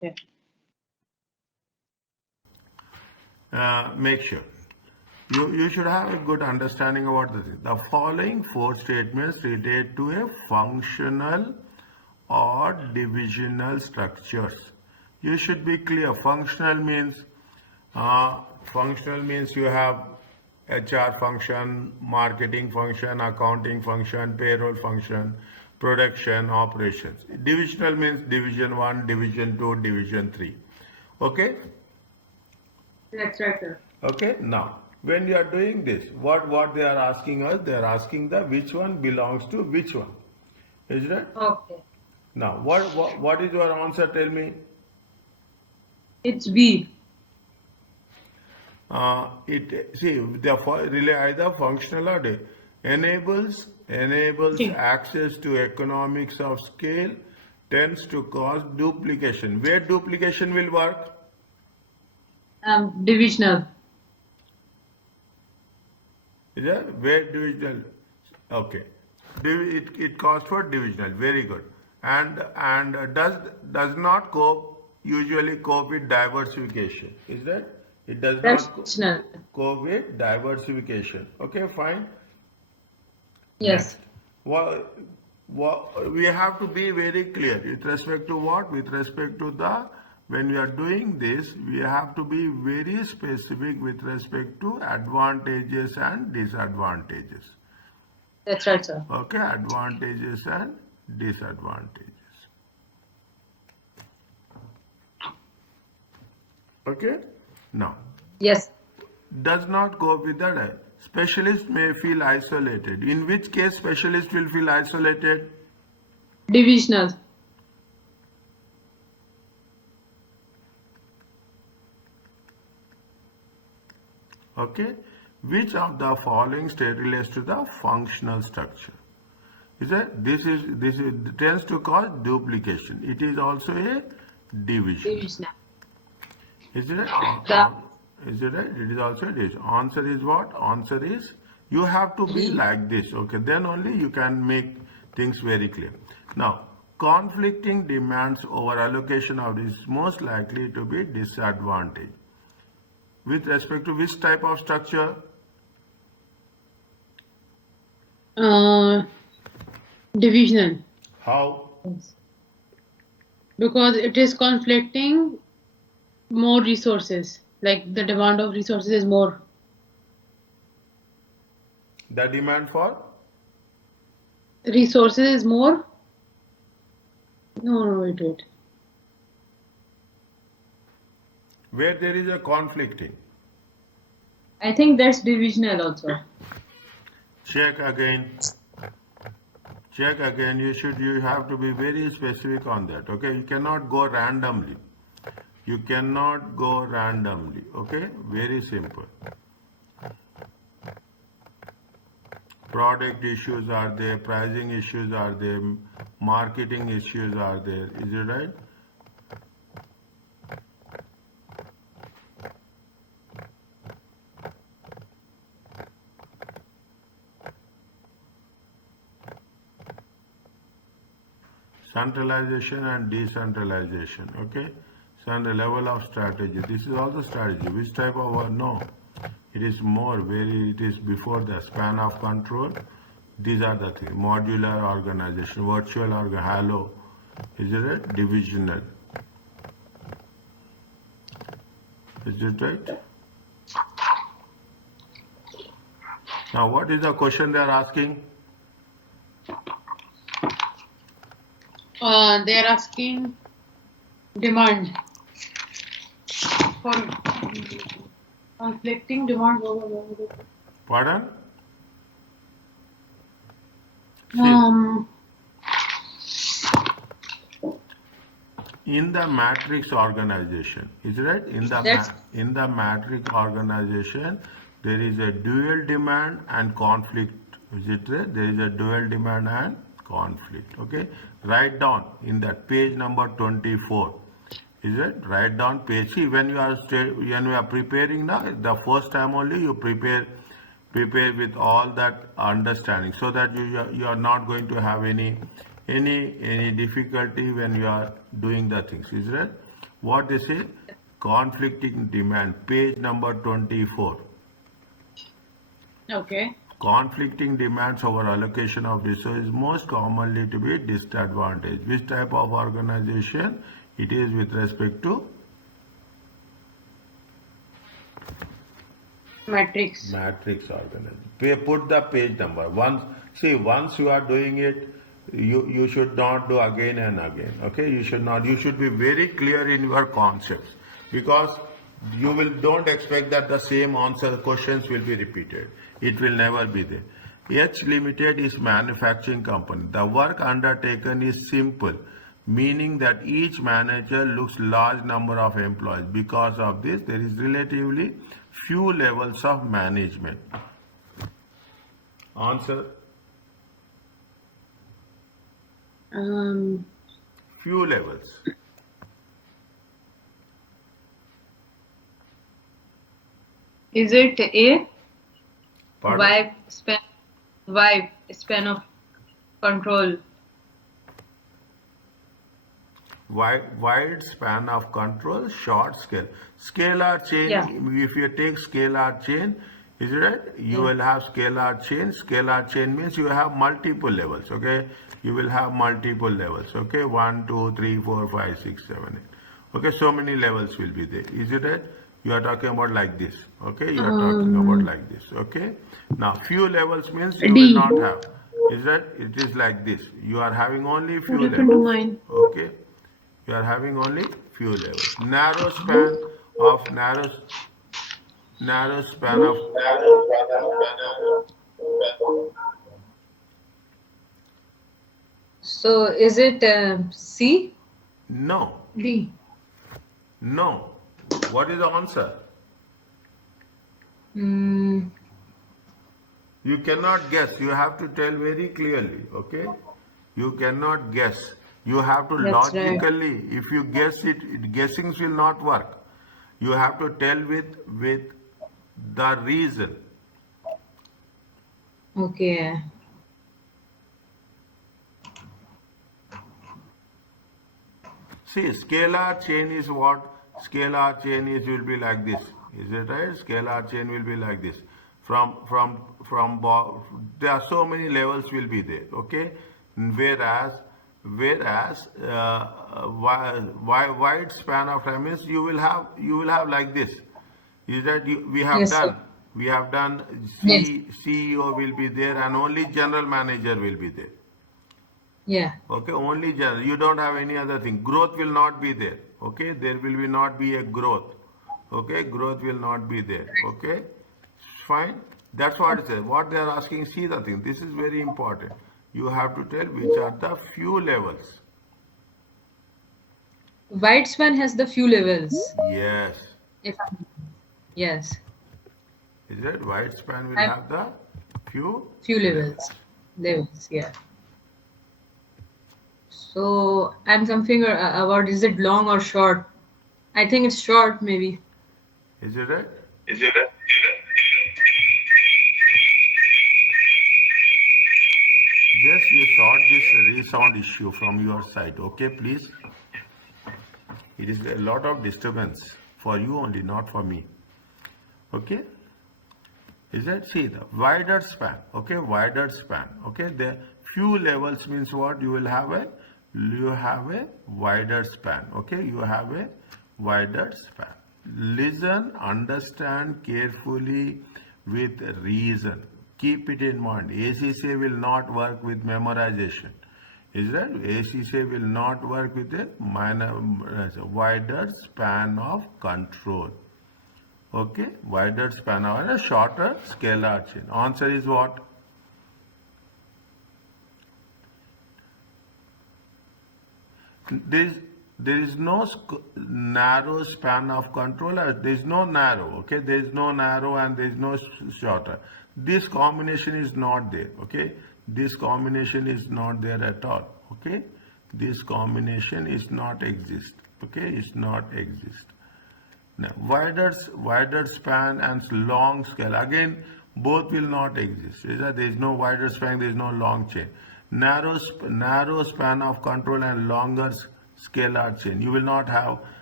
Yeah. Make sure. You should have a good understanding about this. The following four statements relate to a functional or divisional structures. You should be clear. Functional means you have HR function, marketing function, accounting function, payroll function, production, operations. Divisional means division 1, division 2, division 3. Okay? That's right, sir. Okay, now when you are doing this, what they are asking us, they are asking the which one belongs to which one. Is that? Okay. Now what is your answer? Tell me. It's B. It see the relay either functional or enables C. access to economics of scale, tends to cause duplication. Where duplication will work? Divisional. Is that where divisional? Okay, it calls for divisional. Very good. And does not cope usually cope with diversification. Is that it does not Fractional. cope with diversification. Okay, fine. Yes. Next, we have to be very clear with respect to what? With respect to the, when we are doing this, we have to be very specific with respect to advantages and disadvantages. That's right, sir. Okay, advantages and disadvantages. Okay, now, Yes. does not go with that. Specialist may feel isolated. In which case, specialist will feel isolated? Divisional. Okay, which of the following state relates to the functional structure? Is that this is tends to cause duplication. It is also a division. Divisional. Is it? The Is it right? It is also a division. Answer is what? Answer is you have to be D. like this. Okay, then only you can make things very clear. Now, conflicting demands over allocation of this is most likely to be disadvantage. With respect to which type of structure? Divisional. How? Because it is conflicting more resources. Like the demand of resources is more. The demand for? Resources is more. No, wait. Where there is a conflicting. I think that's divisional also. Check again. Check again. You have to be very specific on that. Okay, you cannot go randomly. You cannot go randomly. Okay, very simple. Product issues are there, pricing issues are there, marketing issues are there. Is it right? Centralization and decentralization. Okay, so on the level of strategy, this is also strategy. Which type of no? It is more very. It is before the span of control. These are the things. Modular organization, virtual halo. Is it right? Divisional. Is it right? Now, what is the question they are asking? They are asking demand for conflicting demand. Pardon? See, in the matrix organization, is it right? That's In the matrix organization, there is a dual demand and conflict. Is it right? There is a dual demand and conflict. Okay, write down in that page number 24. Is it? Write down page. See, when you are preparing now, the first time only you prepare with all that understanding, so that you are not going to have any difficulty when you are doing the things. Is it? What they say? Conflicting demand, page number 24. Okay. Conflicting demands over allocation of resources most commonly to be disadvantaged. Which type of organization it is with respect to? Matrix. Matrix organization. Put the page number. Once you are doing it, you should not do again and again. Okay, you should not. You should be very clear in your concepts, because you will don't expect that the same answer questions will be repeated. It will never be there. H Limited is manufacturing company. The work undertaken is simple, meaning that each manager looks large number of employees. Because of this, there is relatively few levels of management. Answer: Um, few levels. is it a Pardon? wide span of control? Wide span of control, short scale. Scalar chain, Yeah. if you take scalar chain, is it right? You Yeah. will have scalar chain. Scalar chain means you have multiple levels, okay? You will have multiple levels, okay? 1, 2, 3, 4, 5, 6, 7, 8. Okay, so many levels will be there. Is it right? You are talking about like this, okay? You are talking about like this, okay? Now, few levels means you will D. not have. Is that? It is like this. You are having only What few happened to levels, mine? okay? You are having only few levels. Narrow span of So is it C? no, D. no. What is the answer? Hmm. You cannot guess. You have to tell very clearly, okay? You cannot guess. You have to That's right. logically. If you guess it, guessings will not work. You have to tell with the reason. Okay. See, scalar chain is what? Scalar chain is will be like this. Is it right? Scalar chain will be like this. There are so many levels will be there. Okay, whereas wide span of time is you will have like this. Is that we have Yes, sir. done? We have done. Yes. CEO will be there, and only general manager will be there. Yeah. Okay, only general. You don't have any other thing. Growth will not be there. Okay, there will be not be a growth. Okay, growth will not be there. Okay, fine. That's what it says. What they are asking, see the thing. This is very important. You have to tell which are the few levels. Wide span has the few levels. Yes. If yes, Is it wide span will I have the few few levels. levels. Levels. Yeah. So I'm confusing about is it long or short? I think it's short, maybe. Is it right? Just you sort this resound issue from your side. Okay, please. It is a lot of disturbance for you only, not for me. Okay? Is that see the wider span? Okay, wider span. Okay, the few levels means what? You have a wider span. Okay, you have a wider span. Listen, understand carefully with reason. Keep it in mind. ACCA will not work with memorization. Is that ACCA will not work with a wider span of control. Okay, wider span of and a shorter scalar chain. Answer is what? There is there is no narrow span of control. There is no narrow. Okay, there is no narrow and there is no shorter. This combination is not there. Okay, this combination is not there at all. Okay, this combination is not exist. Okay, it's not exist. Now, wider span and long scale. Again, both will not exist. There is no wider span, there is no long chain. Narrow span of control and longer scalar chain. You will not have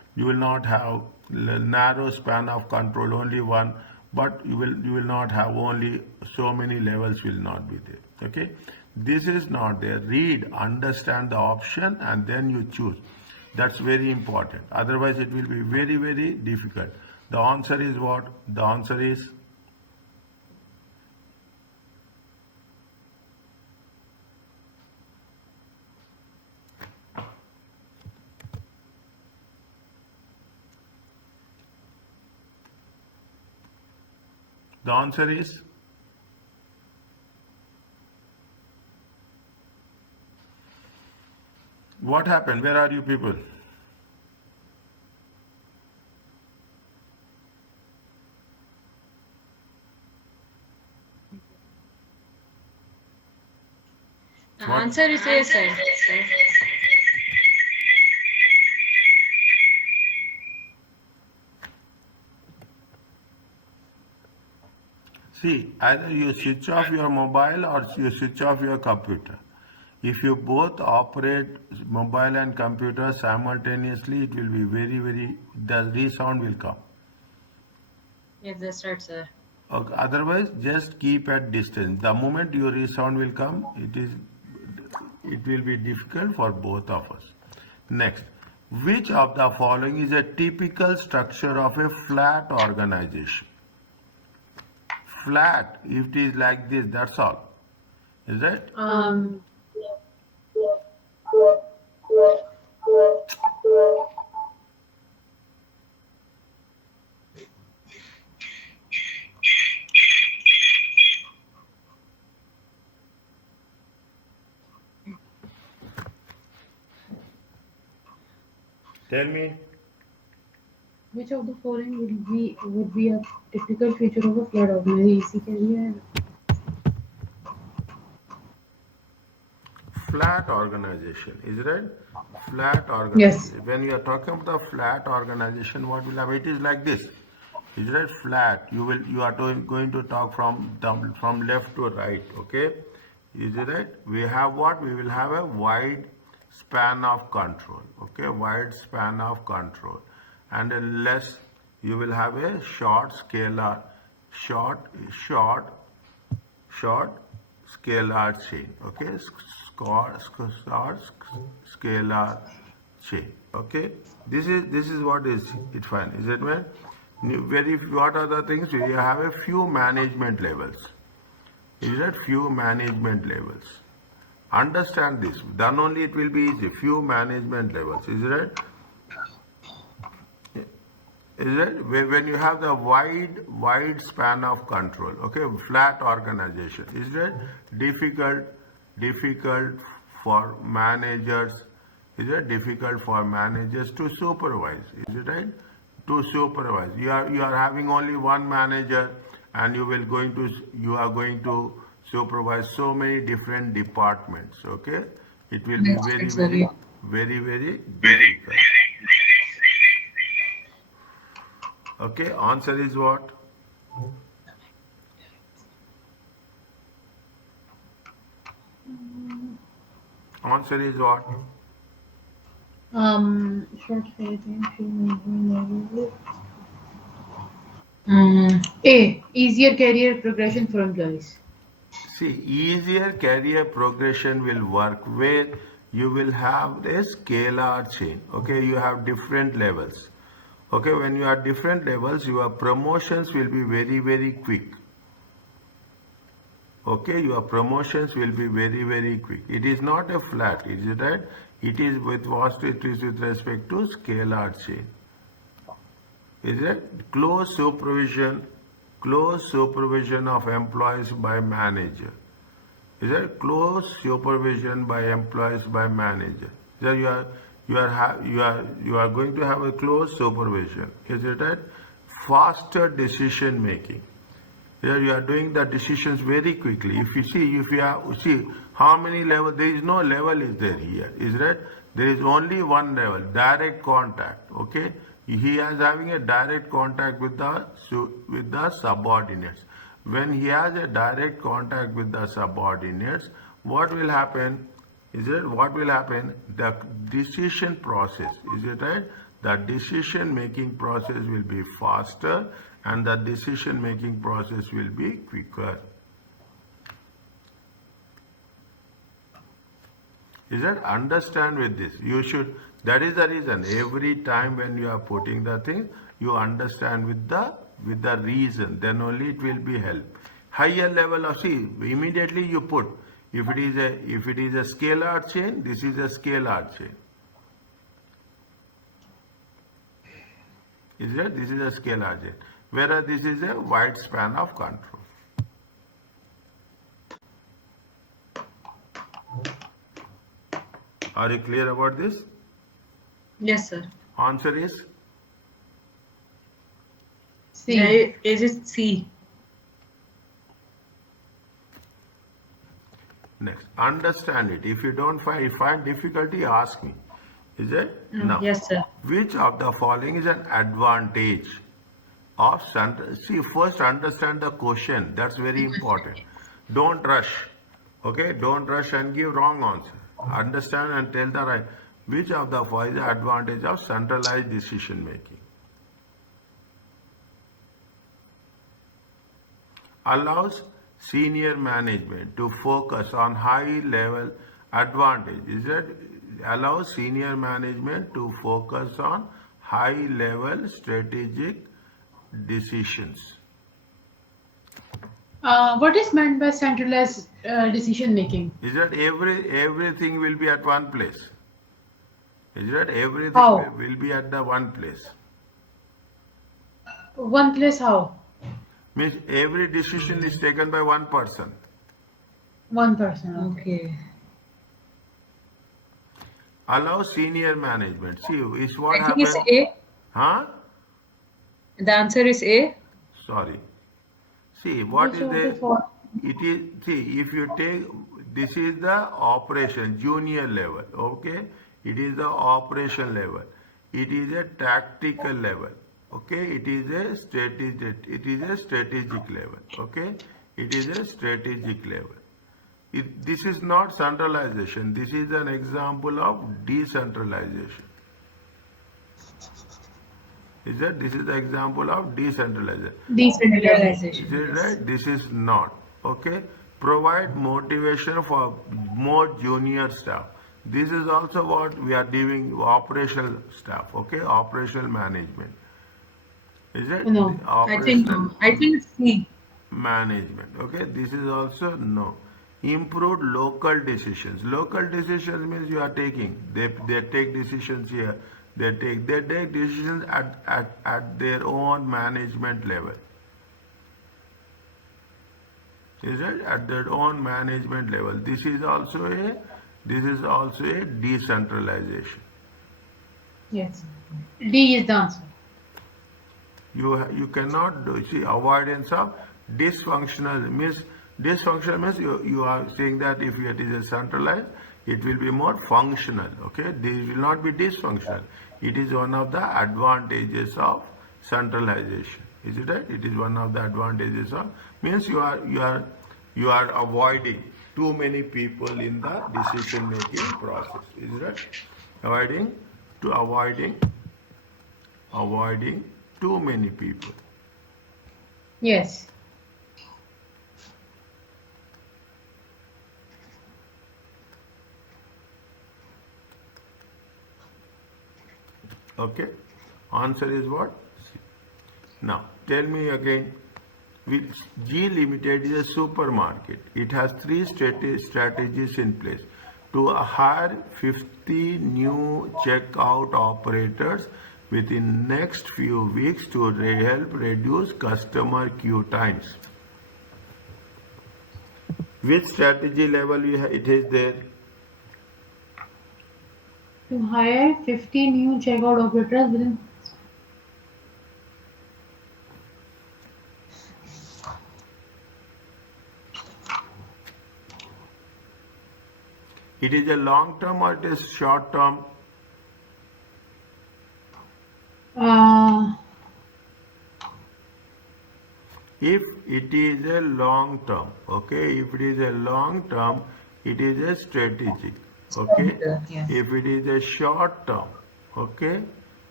You will not have narrow span of control, only one, but you will not have only so many levels will not be there. Okay, this is not there. Read, understand the option, and then you choose. That's very important. Otherwise, it will be very, very difficult. The answer is what? The answer is the answer is what happened? Where are you people? The What? answer is A, sir. See, either you switch off your mobile or you switch off your computer. If you both operate mobile and computer simultaneously, it will be very, very, the resound will come. Yes, that's right, sir. Okay, otherwise, just keep at distance. The moment your resound will come, it will be difficult for both of us. Next, which of the following is a typical structure of a flat organization? Flat, if it is like this, that's all. Is it? Tell me. Which of the following would be a typical feature of a flood organization? Can Flat organization, is it? Flat Yes. organization. When you are talking about the flat organization, what will have? It is like this. Is it flat? You are going to talk from left to right. Okay, is it right? We have what? We will have a wide span of control. Okay, wide span of control, and a less. You will have a short scalar, short short scalar chain. Okay, short scalar chain. Okay, this is what is it fine. Is it man? Very what are the things? We have a few management levels. Is it few management levels? Understand this. Then only it will be easy. Few management levels. Is it? Is it when you have the wide span of control? Okay, flat organization. Is it difficult for managers? Is it difficult for managers to supervise? Is it right? To supervise. You are having only one manager, and you are going to supervise so many different departments. Okay, it will be That's very right, sir. very Yeah. very very difficult. Okay, answer is what? Answer is what? Short statement. A. Easier career progression for employees. See, easier career progression will work where you will have a scalar chain. Okay, you have different levels. Okay, when you are different levels, your promotions will be very, very quick. Okay, your promotions will be very, very quick. It is not a flat, is it right? It is with what it is with respect to scalar chain. Is it close supervision of employees by manager? Is it close supervision by employees by manager? So you are going to have a close supervision. Is it right? Faster decision making. Here you are doing the decisions very quickly. If you see how many level, there is no level is there here. Is that there is only one level, direct contact. Okay, he is having a direct contact with the subordinates. When he has a direct contact with the subordinates, what will happen? Is it what will happen? The decision process. Is it right? the decision making process will be faster and the decision making process will be quicker. Is that understand with this? You should, that is the reason. Every time when you are putting the thing, you understand with the reason, then only it will be help. Higher level of, see, immediately you put, if it is a scalar chain, this is a scalar chain. Is that this is a scalar chain, whereas this is a wide span of control. Are you clear about this? Yes, sir. Answer is C. Yeah, is it C? next. Understand it. If you don't find difficulty, ask me. Is it? Now, Yes, sir. which of the following is an advantage of center? See, first understand the question. That's very important. Don't rush. Okay? Don't rush and give wrong answer. Understand and tell the right. Which of the following is the advantage of centralized decision making? Allows senior management to focus on high level advantage. Is that allows senior management to focus on high level strategic decisions. What is meant by centralized decision making? Is that everything will be at one place? Is that everything How? will be at the one place? One place how? Means every decision is taken by one person. One person. Okay. Allow senior management. See, is what I think it's happened? A. Huh? The answer is A. Sorry. See, what Which is of the the, following? it is, see, if you take, this is the operation, junior level, okay? It is the operation level. It is a tactical level, okay? It is a strategic level, okay? It is a strategic level. This is not centralization. This is an example of decentralization. Is that this is the example of decentralization? Decentralization. Is it right? This is not. Okay? Provide motivation for more junior staff. This is also what we are doing, operational staff. Okay? Operational management. Is it? No. Operational I think it's C. management. Okay? This is also no. Improved local decisions. Local decisions means you are taking. They take decisions here. They take decisions at their own management level. Is it at their own management level? This is also a decentralization. Yes. D is the answer. You cannot do, see, avoidance of dysfunctional means you are saying that if it is a centralized, it will be more functional. Okay, this will not be dysfunctional. It is one of the advantages of centralization. Is it right? It is one of the advantages of, means you are avoiding too many people in the decision making process. Is it right? Avoiding too many people. Yes. Okay, answer is what? Now tell me again. G Limited is a supermarket. It has three strategies in place to hire 50 new checkout operators within next few weeks to help reduce customer queue times. Which strategy level it is there? To hire 50 new checkout operators within. It is a long term or it is short term? If it is a long term, okay, if it is a long term, it is a strategic, okay. Yes. If it is a short term, okay,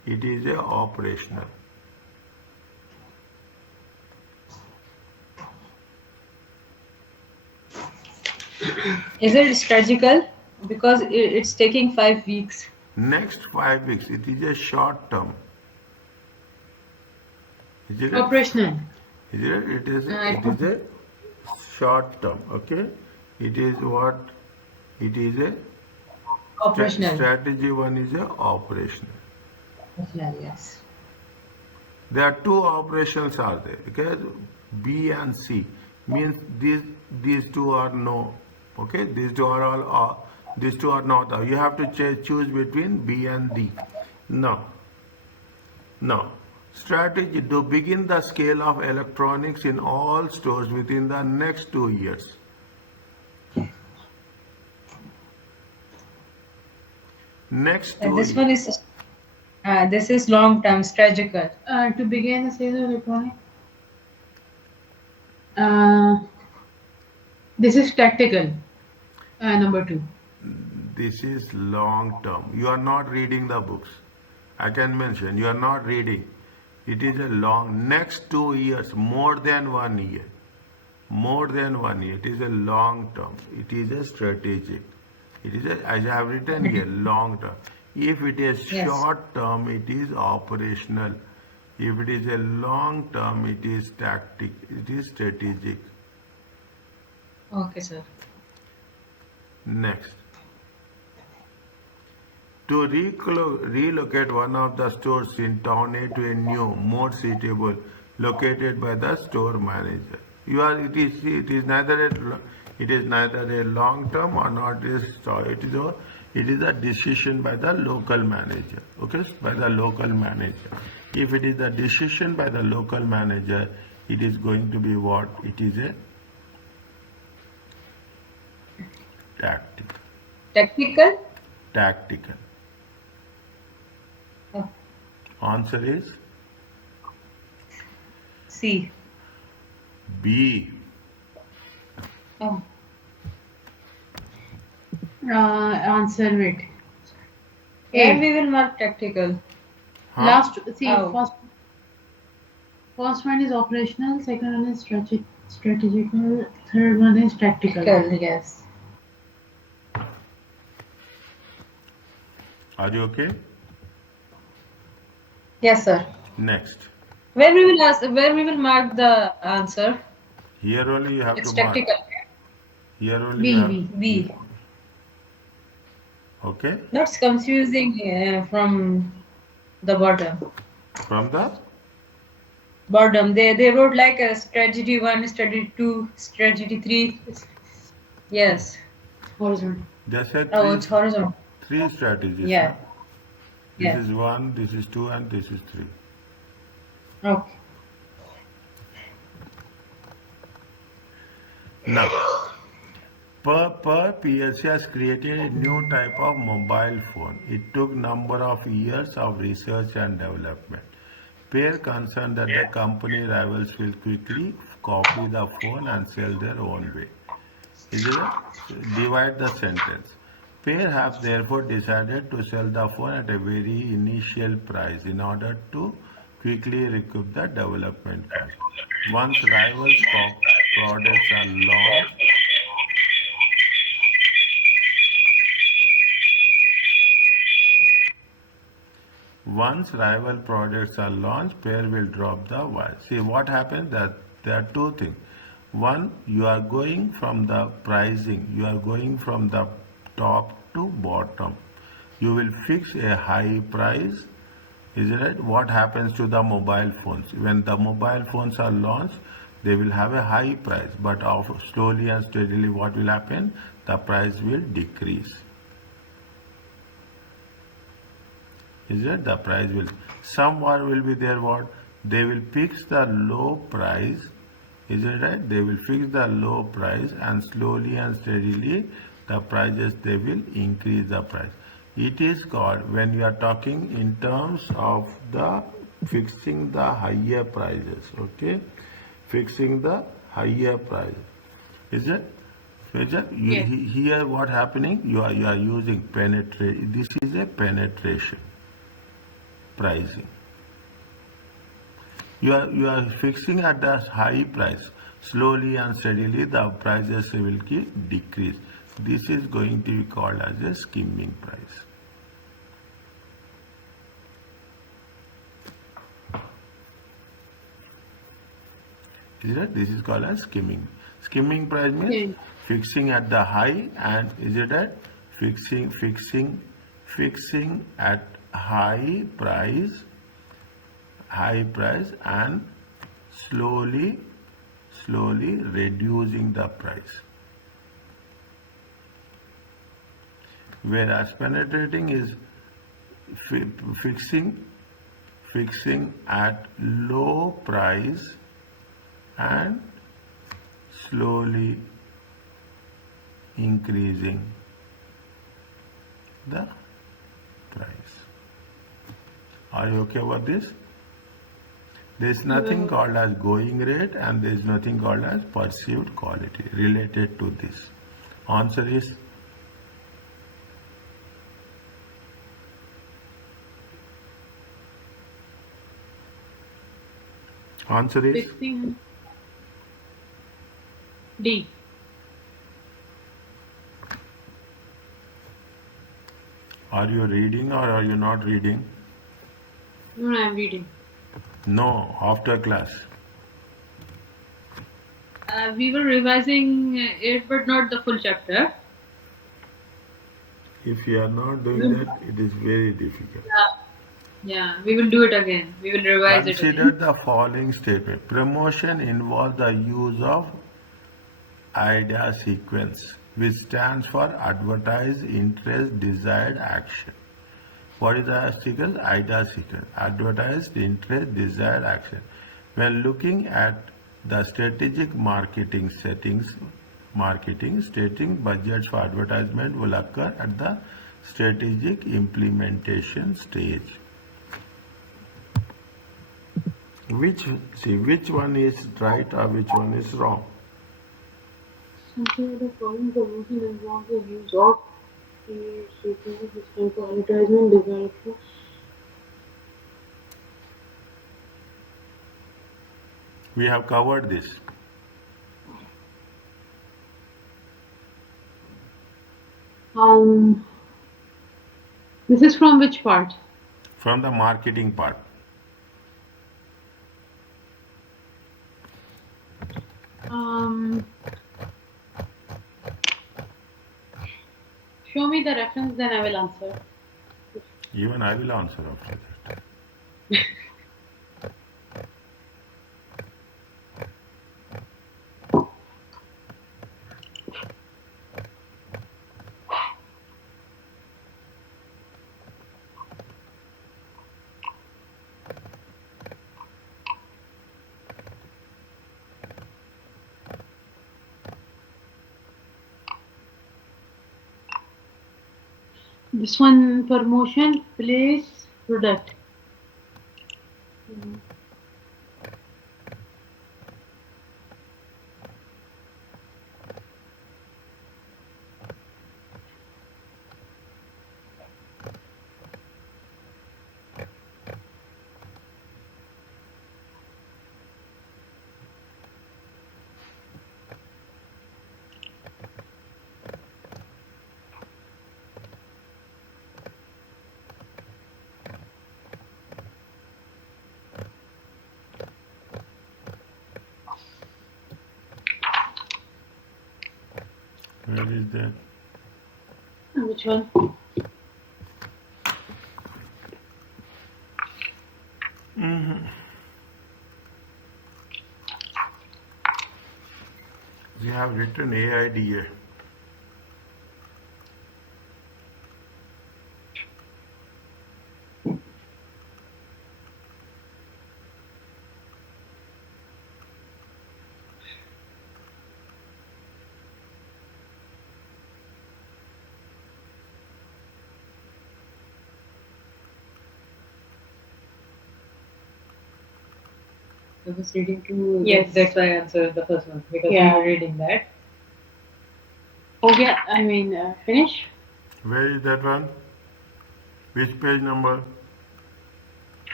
it is a operational. Is it strategical? Because it's taking 5 weeks. Next 5 weeks, it is a short term. Is it? Operational. Is it? It It is a short term. Okay. It is what? It is a operational. strategy one is a operational. Operational, yes. There are two operations are there. Okay, B and C means these two are no. Okay, these two are all. These two are not. You have to choose between B and D. No, no. Strategy to begin the scale of electronics in all stores within the next 2 years. Next two This years. one is this is long term strategical. To begin the sales of electronic. Uh, this is tactical. Number 2. This is long term. You are not reading the books. I can mention you are not reading. It is a long next 2 years, more than 1 year. More than 1 year. It is a long term. It is a strategic. It is a, as I have written here, long term. If it is Yes. short term, it is operational. If it is a long term, it is tactic. It is strategic. Okay, sir. Next. To relocate one of the stores in town A to a new, more suitable, located by the store manager. It is neither a long term or not it is a decision by the local manager. Okay, by the local manager. If it is a decision by the local manager, it is going to be what? It is a tactic. Technical. Tactical. Oh, Answer is C. B. Oh, Answer it. where A. we will mark tactical. Huh? Last. See, Oh. first one is operational. Second one is strategical. Third one is tactical. Tactical, yes. Are you okay? Yes, sir. Next. Where we will mark the answer. Here only you have It's to mark. tactical. Here only B. you have. B. B. Okay. That's confusing from the bottom. From the Bottom. They wrote like a strategy 1, strategy 2, strategy 3. Yes. Horizontal. just said Oh, it's horizontal. three strategies. Yeah. Huh? This Yeah. is 1, this is 2, and this is 3. Okay. Now, per PLC has created a new type of mobile phone. It took number of years of research and development. Pair concerned that the company rivals will quickly copy the phone and sell their own way. Is it? Divide the sentence. Pair have therefore decided to sell the phone at a very initial price in order to quickly recoup the development cost. Once rivals products are launched, Once rival products are launched, pair will drop the wire. See what happens that there are two things. One, you are going from the pricing, you are going from the top to bottom. You will fix a high price. Is it right? What happens to the mobile phones? When the mobile phones are launched, they will have a high price, but slowly and steadily, what will happen? The price will decrease. Is it? The price will, somewhere will be there what? They will fix the low price. Is it right? They will fix the low price and slowly and steadily the prices, they will increase the price. It is called, when you are talking in terms of the fixing the higher prices, okay? Fixing the higher price. Is it? Yes. Here what happening? You are using penetrate. This is a penetration. pricing. You are fixing at the high price. Slowly and steadily the prices will keep decrease. This is going to be called as a skimming price. This is called as skimming. Skimming price means Okay. fixing at the high, and is it at fixing at high price and slowly reducing the price. Whereas penetrating is fixing at low price and slowly increasing the price. Are you okay about this? There is nothing called as going rate, and there is nothing called as perceived quality related to this. Answer is Fixing D. Are you reading or are you not reading? No, I'm reading. No, after class. We were revising it, but not the full chapter. If you are not doing that, it is very difficult. Yeah, we will do it again. We will revise it Consider again. the following statement. Promotion involves the use of IDEA sequence, which stands for advertise, interest, desired action. What is the sequence? IDEA sequence. Advertised, interest, desired action. When looking at the strategic marketing settings, stating budgets for advertisement will occur at the strategic implementation stage. Which one is right or which one is wrong? Consider the following promotion involves the use of the sequence system for advertisement development. We have covered this. This is from which part? From the marketing part. Show me the reference, then I will answer. Even I will answer after that. This one, promotion, place, product. Where is that? Which one? We have written AIDA. I was reading to. Yes. That's why I answered the first one because Yeah. we were reading that. Oh yeah, I mean, finish. Where is that one? Which page number?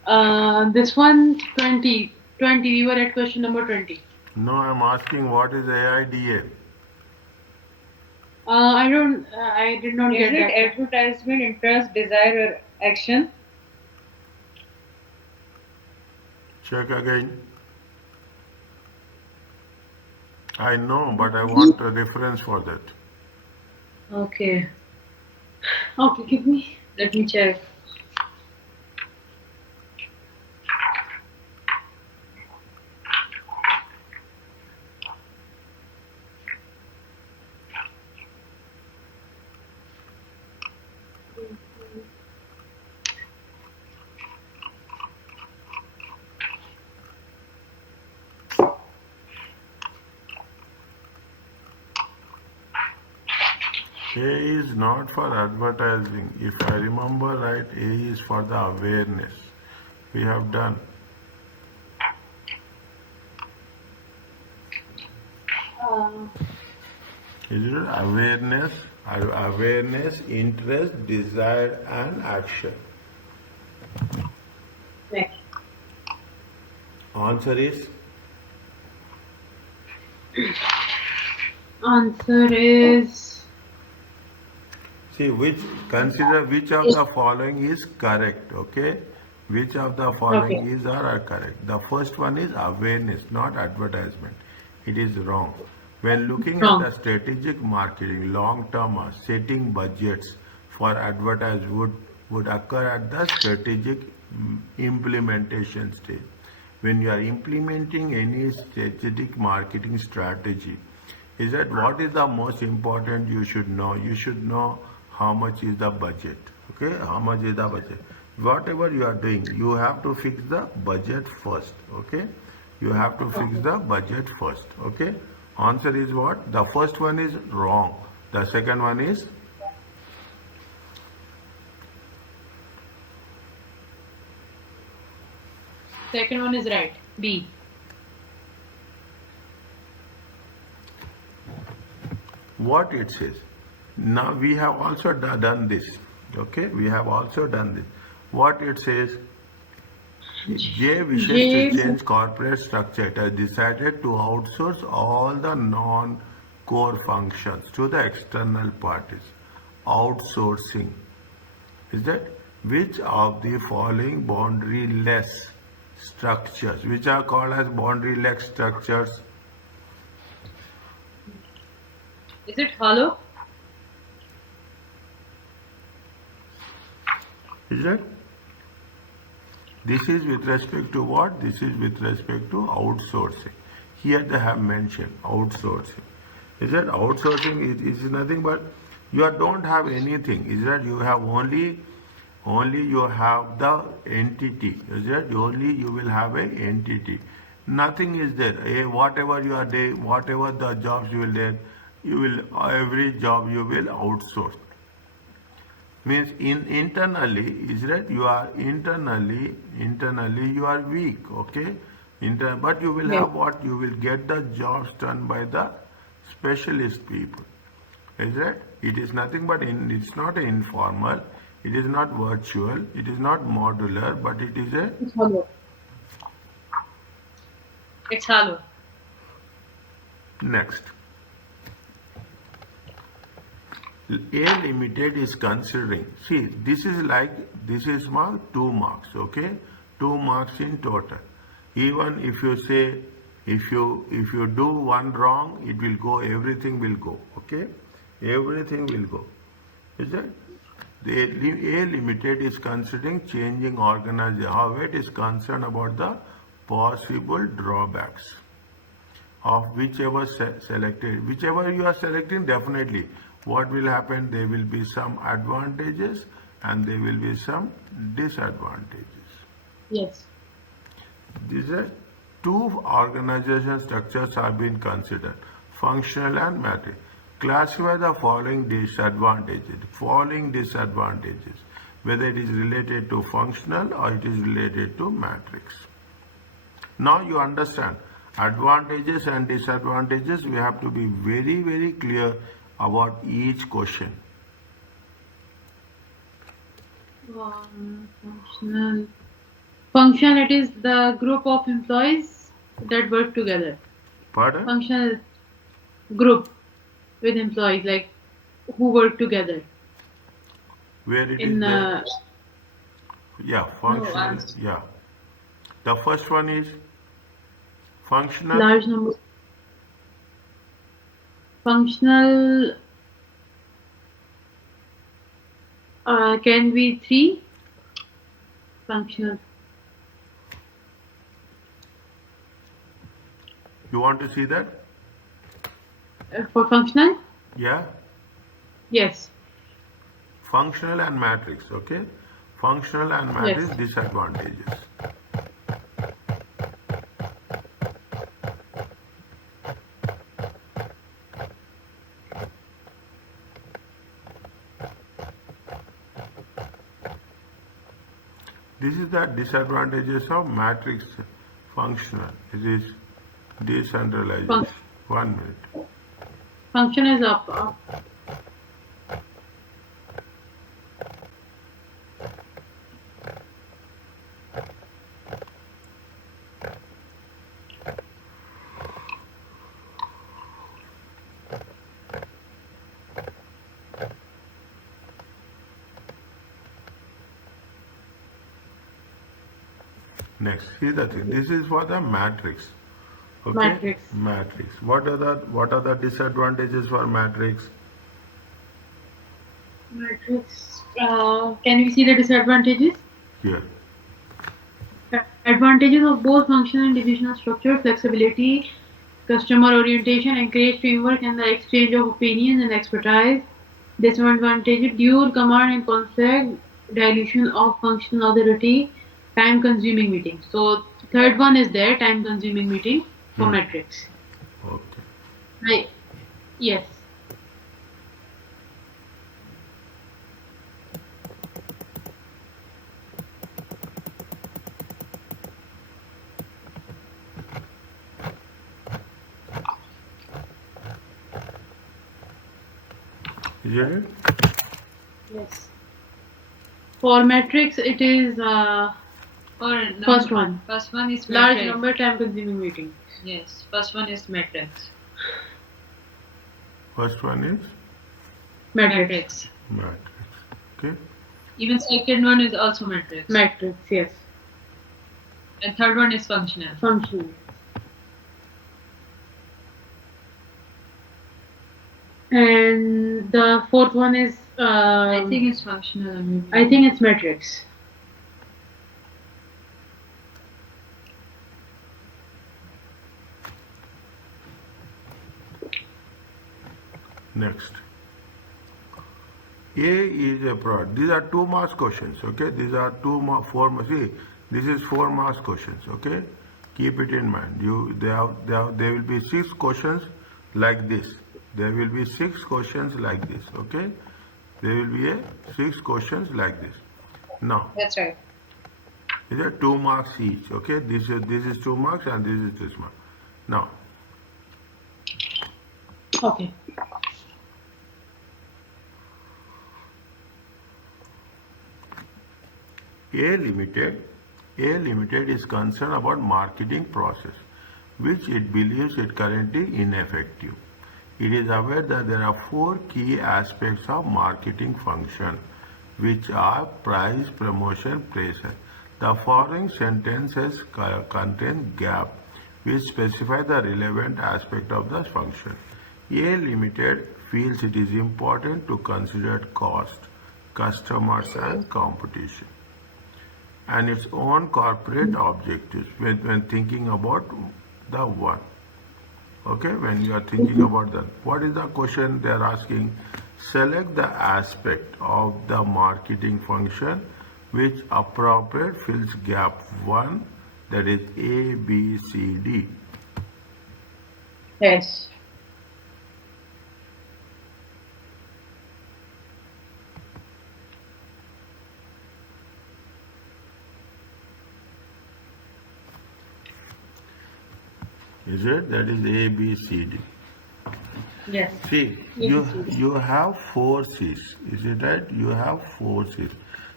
This one 20. 20. We were at question number 20. No, I'm asking what is AIDA? I did not Is get it that. advertisement, interest, desire, or action? Check again. I know, but I want a reference for that. Okay, Okay, give me. let me check. A is not for advertising. If I remember right, A is for the awareness. We have done. Uh, Is it awareness, awareness, interest, desire, and action? Next. Answer is Answer is. see consider which of the following is correct. Okay, which of the following Okay. is are correct. The first one is awareness, not advertisement. It is wrong. When looking at Wrong. the strategic marketing, long term setting budgets for advertise would occur at the strategic implementation stage. When you are implementing any strategic marketing strategy, is that what is the most important you should know? You should know how much is the budget. Okay, how much is the budget? Whatever you are doing, you have to fix the budget first. Okay, you have to fix Okay. the budget first. Okay, answer is what? The first one is wrong. The second one is Second one is right. B. what it says. Now we have also done this. Okay, we have also done this. What it says, J wishes to J. change corporate structure. It has decided to outsource all the non-core functions to the external parties. Outsourcing. Is that which of the following boundary-less structures, which are called as boundary-less structures? Is it hollow? Is that? This is with respect to what? This is with respect to outsourcing. Here they have mentioned outsourcing. Is that outsourcing is nothing but you don't have anything. Is that you have only you have the entity. Is that only you will have a entity. Nothing is there. Whatever you are doing, whatever the jobs you will do, you will every job you will outsource. Means internally is that you are internally you are weak. Okay, but you will Yes. have what you will get the jobs done by the specialist people. Is that it is nothing but it's not informal, it is not virtual, it is not modular, but it is a It's hollow. It's hollow. next. A limited is considering. See, this is like this is mark 2 marks. Okay, 2 marks in total. Even if you say if you do one wrong, it will go. Everything will go. Okay, everything will go. Is that? The A limited is considering changing organization. However, it is concerned about the possible drawbacks of whichever selected. Whichever you are selecting, definitely what will happen? There will be some advantages and there will be some disadvantages. Yes. These are two organization structures have been considered, functional and matrix. Classify the following disadvantages, whether it is related to functional or it is related to matrix. Now you understand advantages and disadvantages. We have to be very, very clear about each question. Functional. Function, it is the group of employees that work together. Pardon? Function is group with employees like who work together Where it is in there? Yeah, No, functional. Yeah. The first one is functional. large number. Functional can be three. Functional. You want to see that? For functional, Yeah. yes, Functional and matrix. Okay. Functional and yes. matrix disadvantages. This is the disadvantages of matrix functional. It is decentralization. Fun- 1 minute. function is up. Next, see the thing. This is for the matrix. Okay. Matrix. Matrix. What are the disadvantages for matrix? Matrix. Can we see the disadvantages? Here. Advantages of both function and divisional structure: flexibility, customer orientation, encourage teamwork and the exchange of opinions and expertise. Disadvantage: dual command and conflict, dilution of functional authority, time consuming meeting. So third one is there, time consuming meeting for Hmm. matrix. Okay. Right. Yes. Is it? Yes. For matrix, it is Or first one. First one is Large matrix. number, time consuming meeting. Yes, first one is matrix. First one is Matrix. matrix. Okay. Even second one is also matrix. Matrix, yes. And third one is functional. Functional. And the fourth one is I think it's functional. Maybe. I think it's matrix. Next. A is a product. These are 2 marks questions. Okay. These are 4 marks. See, this is 4 marks questions. Okay. Keep it in mind. There will be 6 questions like this. There will be 6 questions like this. Okay. There will be 6 questions like this. Now, That's right. these are 2 marks each. Okay. This is 2 marks and this is this mark. Now, Okay. A Limited is concerned about marketing process, which it believes it currently ineffective. It is aware that there are 4 key aspects of marketing function, which are price, promotion, pricing. The following sentences contain gap, which specify the relevant aspect of the function. A Limited feels it is important to consider cost, customers, and competition, and its own corporate objectives when thinking about the one. Okay, when you are thinking about that, what is the question they are asking? Select the aspect of the marketing function which appropriate fills gap 1, that is A, B, C, D. Yes. Is it? That is A, B, C, D. Yes. See, you have 4 C's. Is it right? You have 4 C's.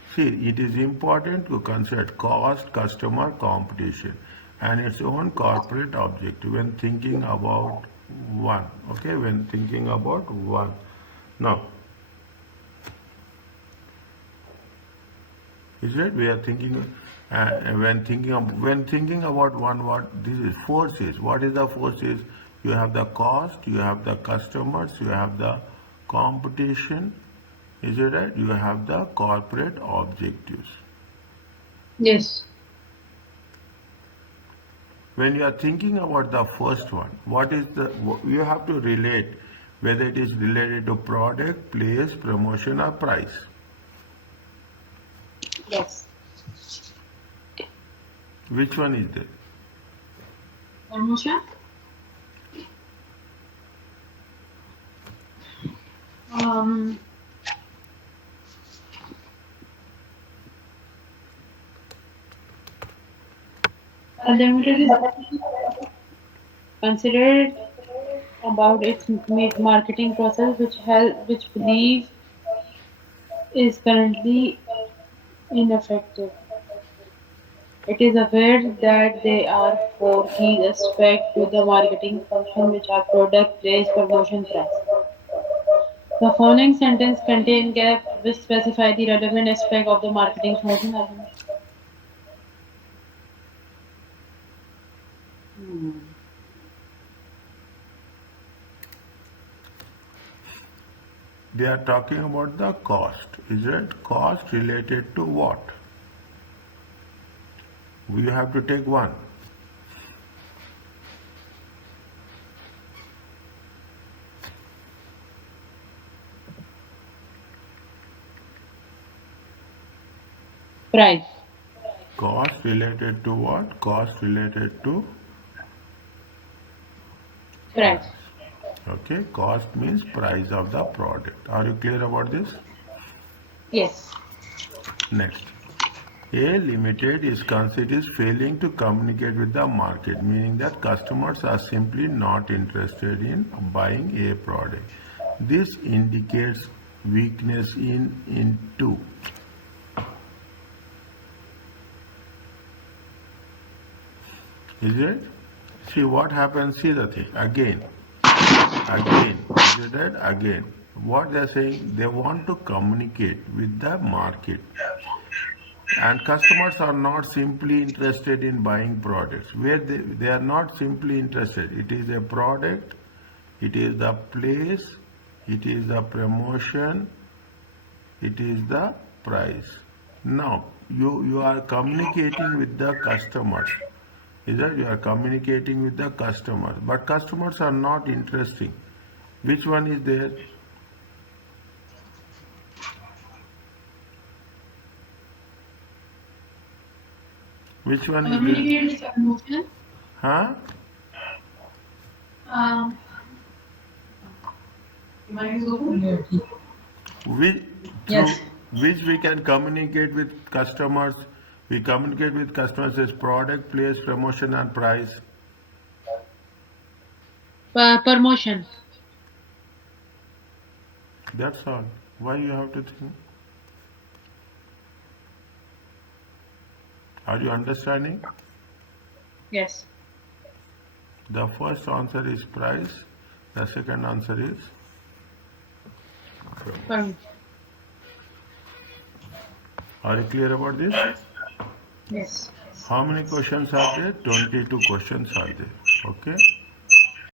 See, it is important to consider cost, customer, competition, and its own corporate objective when thinking about one. Okay, when thinking about one. Now, is it? We are thinking when thinking about one. What this is forces. What is the forces? You have the cost. You have the customers. You have the competition. Is it right? You have the corporate objectives. Yes. When you are thinking about the first one, what is the you have to relate whether it is related to product, place, promotion, or price. Yes. Which one is there? Promotion. Um. Unlimited is considered about its marketing process, which believe is currently ineffective. It is aware that there are four key aspects to the marketing function, which are product, place, promotion, price. The following sentence contain gaps which specify the relevant aspect of the marketing function. They are talking about the cost. Is it cost related to what? We have to take one. Price. Cost related to what? Cost related to Price. okay. Cost means price of the product. Are you clear about this? Yes. Next. A limited is considered failing to communicate with the market, meaning that customers are simply not interested in buying a product. This indicates weakness in two. Is it? See what happens, see the thing. Again. Is it right? Again. What they are saying, they want to communicate with the market. And customers are not simply interested in buying products. Where they are not simply interested. It is a product, it is the place, it is the promotion, it is the price. Now, you are communicating with the customers. Is that you are communicating with the customers, but customers are not interesting. Which one is there? Which one is there? Communicate is promotion. Huh? Um. Which, through Yes. which we can communicate with customers. We communicate with customers as product, place, promotion, and price. Promotion. That's all. Why you have to think? Are you understanding? Yes. The first answer is price. The second answer is Promotion. are you clear about this? Yes. How many questions are there? 22 questions are there. Okay.